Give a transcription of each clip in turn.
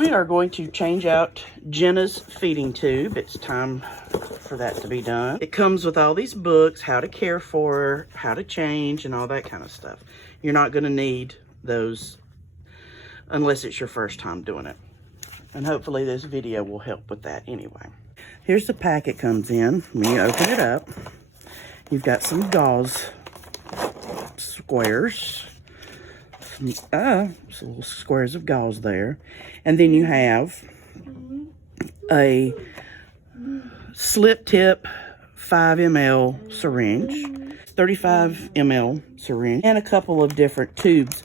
We are going to change out Jenna's feeding tube. It's time for that to be done. It comes with all these books, how to care for her, how to change, and all that kind of stuff. You're not going to need those unless it's your first time doing it. And hopefully this video will help with that anyway. Here's the pack it comes in. When you open it up, you've got some gauze squares. Some little squares of gauze there. And then you have a slip tip 5 ml syringe, 35 ml syringe, and a couple of different tubes.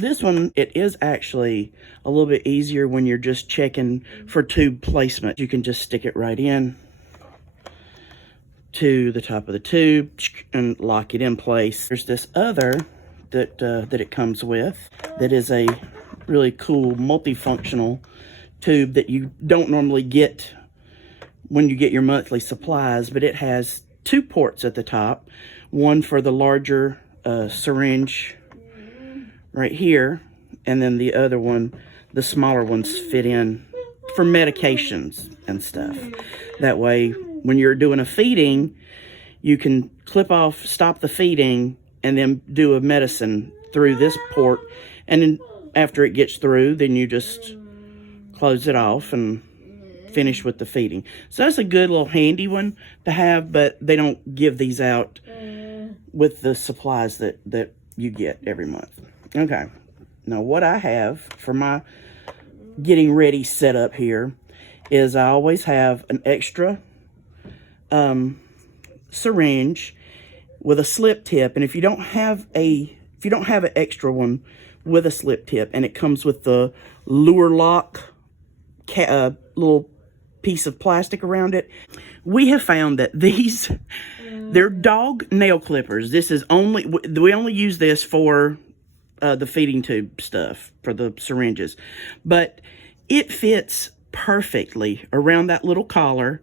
This one, it is actually a little bit easier when you're just checking for tube placement. You can just stick it right in to the top of the tube and lock it in place. There's this other that it comes with that is a really cool multifunctional tube that you don't normally get when you get your monthly supplies, but it has 2 ports at the top, one for the larger syringe right here, and then the other one, the smaller ones fit in for medications and stuff. That way, when you're doing a feeding, you can clip off, stop the feeding, and then do a medicine through this port. And then after it gets through, then you just close it off and finish with the feeding. So that's a good little handy one to have, but they don't give these out with the supplies that you get every month. Okay, now what I have for my getting ready setup here is I always have an extra syringe with a slip tip, and if you don't have an extra one with a slip tip, and it comes with the lure lock little piece of plastic around it, we have found that they're dog nail clippers. We only use this for the feeding tube stuff, for the syringes, but it fits perfectly around that little collar.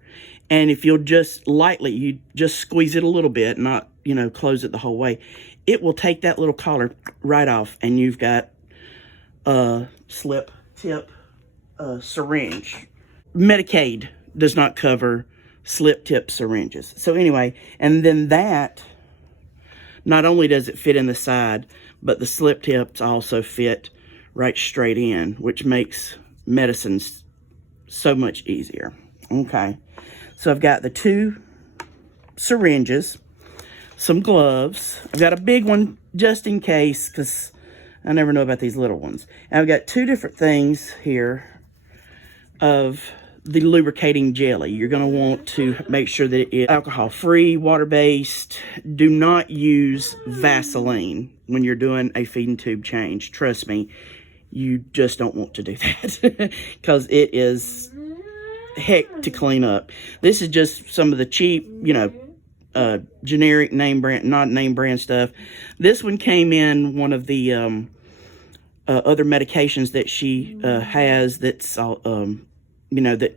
And if you'll just lightly, you just squeeze it a little bit, not, close it the whole way, it will take that little collar right off, and you've got a slip tip syringe. Medicaid does not cover slip tip syringes. So anyway, and then that, not only does it fit in the side, but the slip tips also fit right straight in, which makes medicines so much easier. Okay. So I've got the 2 syringes, some gloves. I've got a big one just in case, because I never know about these little ones. And I've got 2 different things here of the lubricating jelly. You're going to want to make sure that it's alcohol-free, water-based. Do not use Vaseline when you're doing a feeding tube change. Trust me, you just don't want to do that because it is heck to clean up. This is just some of the cheap, generic name brand, not name brand stuff. This one came in one of the other medications that she has that's that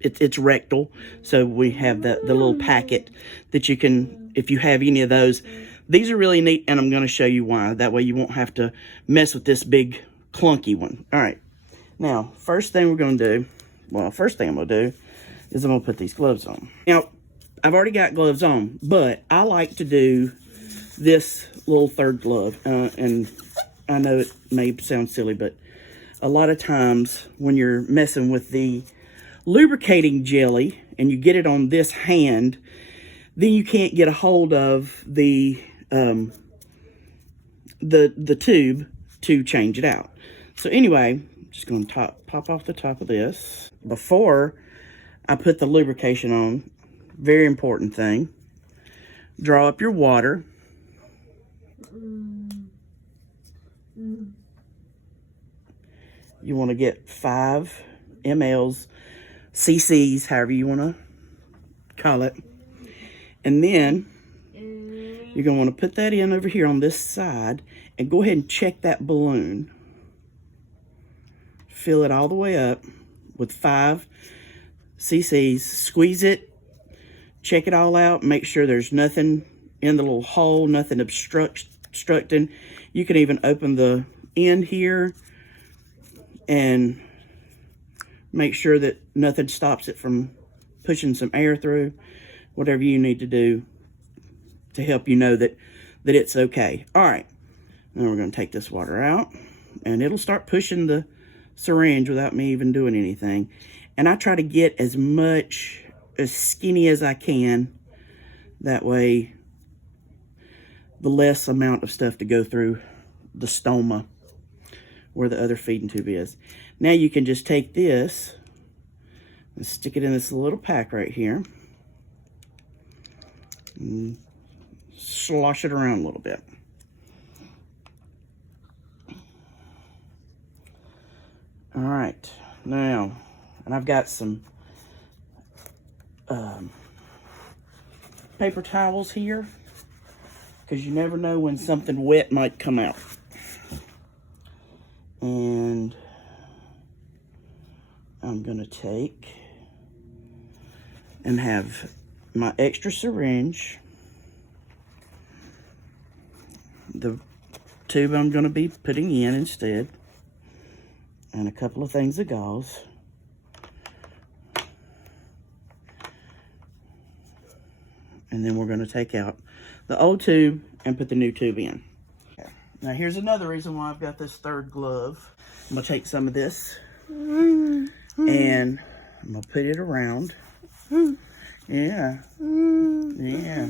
it's rectal. So we have the little packet that you can, if you have any of those. These are really neat, and I'm going to show you why. That way you won't have to mess with this big clunky one. All right. Now, first thing I'm going to do is I'm going to put these gloves on. Now, I've already got gloves on, but I like to do this little third glove. And I know it may sound silly, but a lot of times when you're messing with the lubricating jelly and you get it on this hand, then you can't get a hold of the tube to change it out. So anyway, just going to pop off the top of this. Before I put the lubrication on, very important thing, draw up your water. You want to get 5 mLs, cc's, however you want to call it. And then you're going to want to put that in over here on this side and go ahead and check that balloon. Fill it all the way up with 5 cc's. Squeeze it, check it all out, make sure there's nothing in the little hole, nothing obstructing. You can even open the end here and make sure that nothing stops it from pushing some air through. Whatever you need to do to help you know that it's okay. All right, now we're going to take this water out, and it'll start pushing the syringe without me even doing anything. And I try to get as skinny as I can. That way, the less amount of stuff to go through the stoma where the other feeding tube is. Now you can just take this and stick it in this little pack right here. And slosh it around a little bit. All right, now, and I've got some paper towels here, because you never know when something wet might come out. And I'm gonna take and have my extra syringe, the tube I'm gonna be putting in instead, and a couple of things of gauze. And then we're going to take out the old tube and put the new tube in. Okay. Now here's another reason why I've got this third glove. I'm going to take some of this and I'm going to put it around. Yeah. Yeah.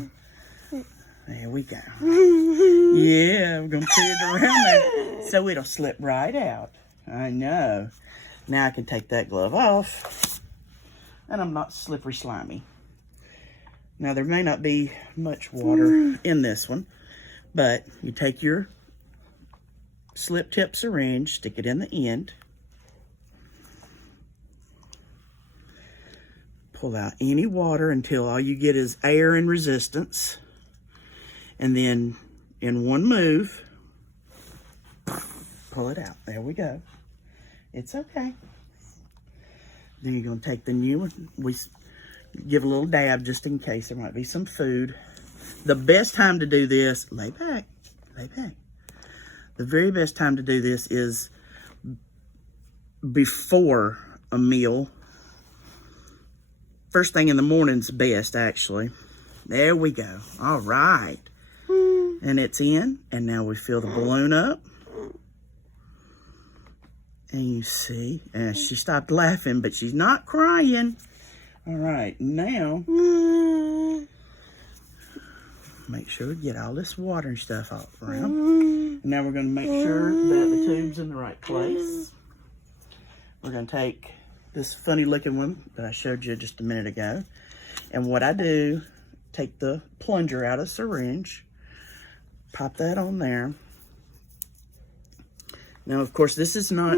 There we go. Yeah, we're going to put it around there so it'll slip right out. I know. Now I can take that glove off and I'm not slippery slimy. Now, there may not be much water in this one, but you take your slip tip syringe, stick it in the end, pull out any water until all you get is air and resistance, and then in one move, pull it out. There we go. It's okay. Then you're going to take the new one. We give a little dab just in case there might be some food. The best time to do this, lay back. The very best time to do this is before a meal. First thing in the morning's best, actually. There we go. All right. And it's in, and now we fill the balloon up. And you see, and she stopped laughing, but she's not crying. All right, now, make sure we get all this water and stuff off around. And now we're going to make sure that the tube's in the right place. We're going to take this funny looking one that I showed you just a minute ago. And what I do, take the plunger out of the syringe, pop that on there. Now, of course, this is not,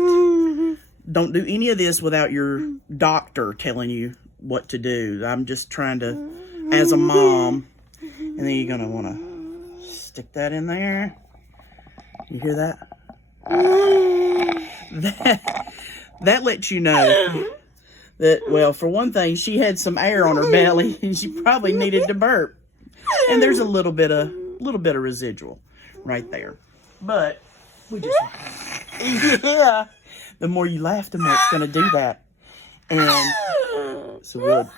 don't do any of this without your doctor telling you what to do. I'm just trying to, as a mom, and then you're gonna want to stick that in there. You hear that? That lets you know that, well, for one thing, she had some air on her belly and she probably needed to burp. And there's a little bit of residual right there. But we just, yeah, the more you laugh, the more it's gonna do that. And so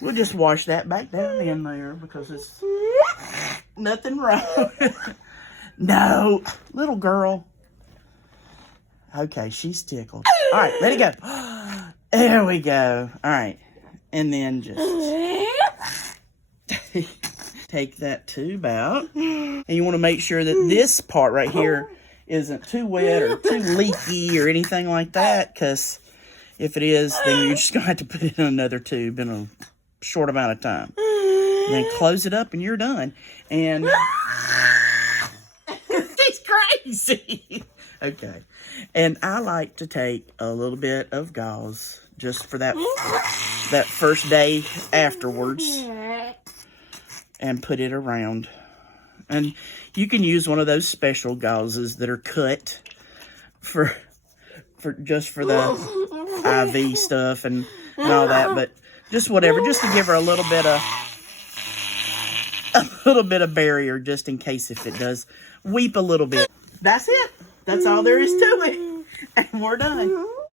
we'll just wash that back down in there because it's nothing wrong. No, little girl. Okay, she's tickled. All right, let it go. There we go. All right, and then just take that tube out. And you want to make sure that this part right here isn't too wet or too leaky or anything like that, because if it is, then you're just going to have to put it in another tube in a short amount of time. Then close it up and you're done. And it's crazy. Okay. And I like to take a little bit of gauze just for that first day afterwards and put it around. And you can use one of those special gauzes that are cut for just for the IV stuff and all that, but just whatever, just to give her a little bit of barrier, just in case if it does weep a little bit. That's it. That's all there is to it. And we're done.